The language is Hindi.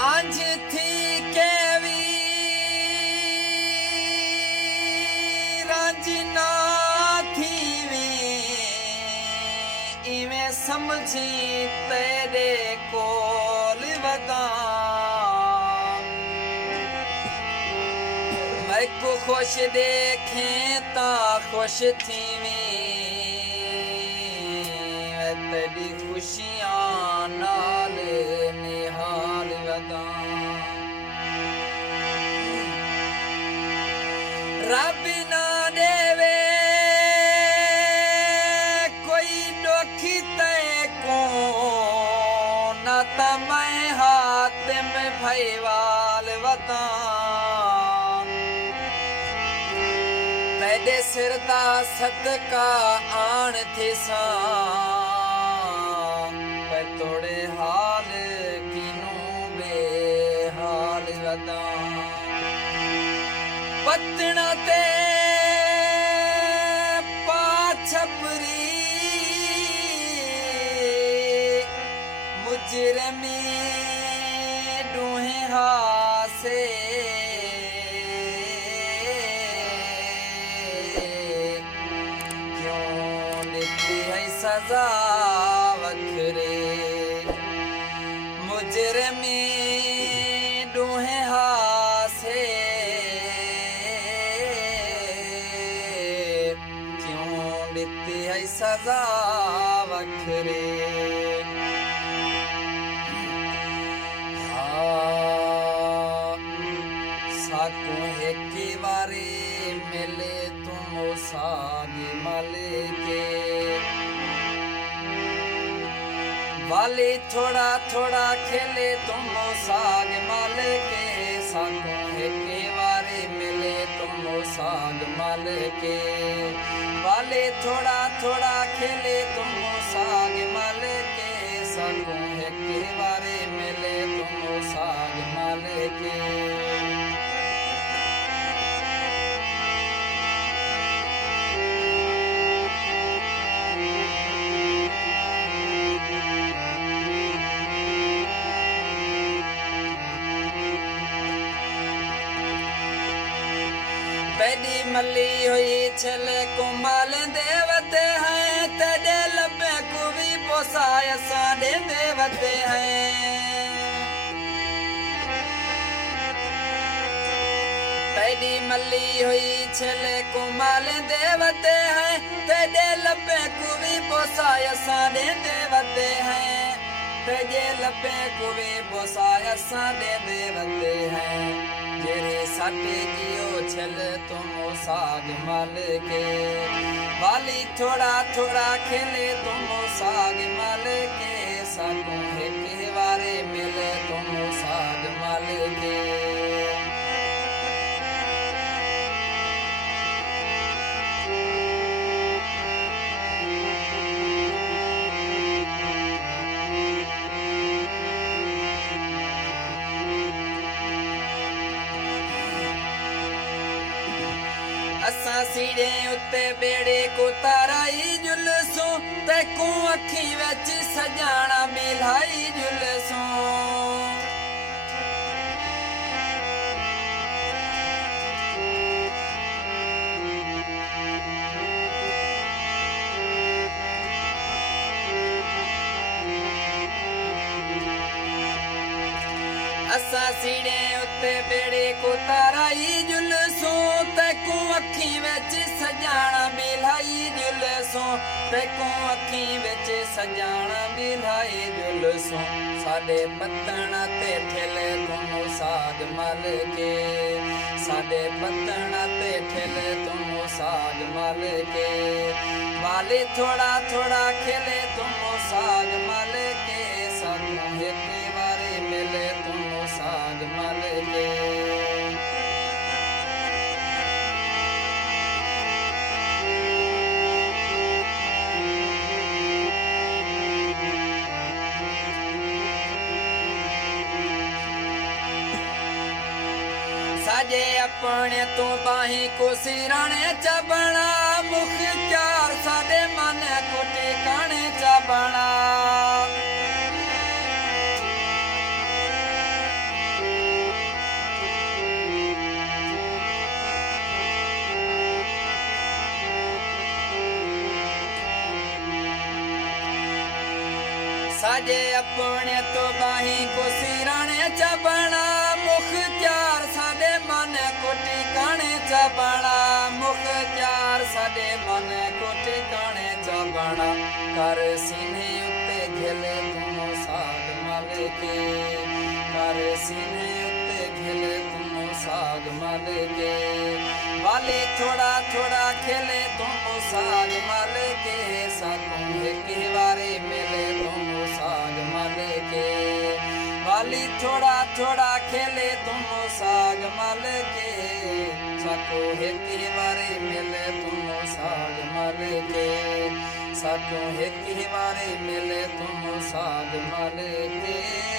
आंज थी केवी रांझना थी वे इवें समझी तेरे कोल वदा मैं को खुश देखें ता खुश थी मैं तेरी खुशियां नाल निहाल वदा रब ना देवे कोई दुखी ते को ना ता मैं हातिम भईवाल वदा तेरे सिर दा सदका आन थे सा पे तोड़े हाल किनू बेहाल वदा पतना ते पाछपरी मुजरमी डूहे हासे सजा वखरे मुजरमी डूहे हासे क्यों देती है सजा वखरे साकू है की बारे मिले तुम साग मले के वाली थोड़ा थोड़ा खेले तुम साग माल के सागों है के वारे मिले तुम साग माल के वाले थोड़ा थोड़ा खेले तुम साग माल के सागों है के वारे मिले तुम साग माल के पैदी मली हुई छल कुमाल देवते हैं तेरे लबे को भी पोसाय साढ़े देवते हैं पैदी मली हुई छल कुमाल देवते हैं तेरे लबे को भी पोसाय साढ़े देवते हैं तेरे लबे को भी पोसाय साढ़े देवते हैं जेरे साटे जियो छल तुम साग माल के वाली थोड़ा थोड़ा खेले तुम साग माल के सागों है के वारे मिले तुम साग माल के असा सीढ़े उत्ते बेड़े को ताराई जुलसो ते को अखी विच सजाना मिलाई जुलसो असा सीढ़े उत्ते बेड़े को ताराई जुलसो ते को अखी विच सजाना मिलाई जुलसो ते को अखी विच सजाना मिलाई जुलसो साडे पत्तना ते ठेले तुम साग मल के साडे पत्तना ते ठेले तुम साग मल के वाले थोड़ा थोड़ा खेले तुम साग मल के सागों है के बारे मिले तुम साग मल के साजे अपने तो बाही को सिराने चबना मुख चार साडे मन को टिकाने चबना राजे अपने तो बाही को सिराने चबना मुख्तियार साडे मन को टिकाने चबना मुख्तियार साडे मन को टिकाने चबना कर सीने उत्ते घेले तुम साग मल के कर सीने उत्ते घेले तुम साग मल के वाली थोड़ा थोड़ा खेले तुम साग मल के साकों के बारे मिले तुम साग मल के वाली थोड़ा थोड़ा खेले तुम साग मल के साकों के बारे मिले तुम साग मल के साकों के बारे मिले तुम साग मल के।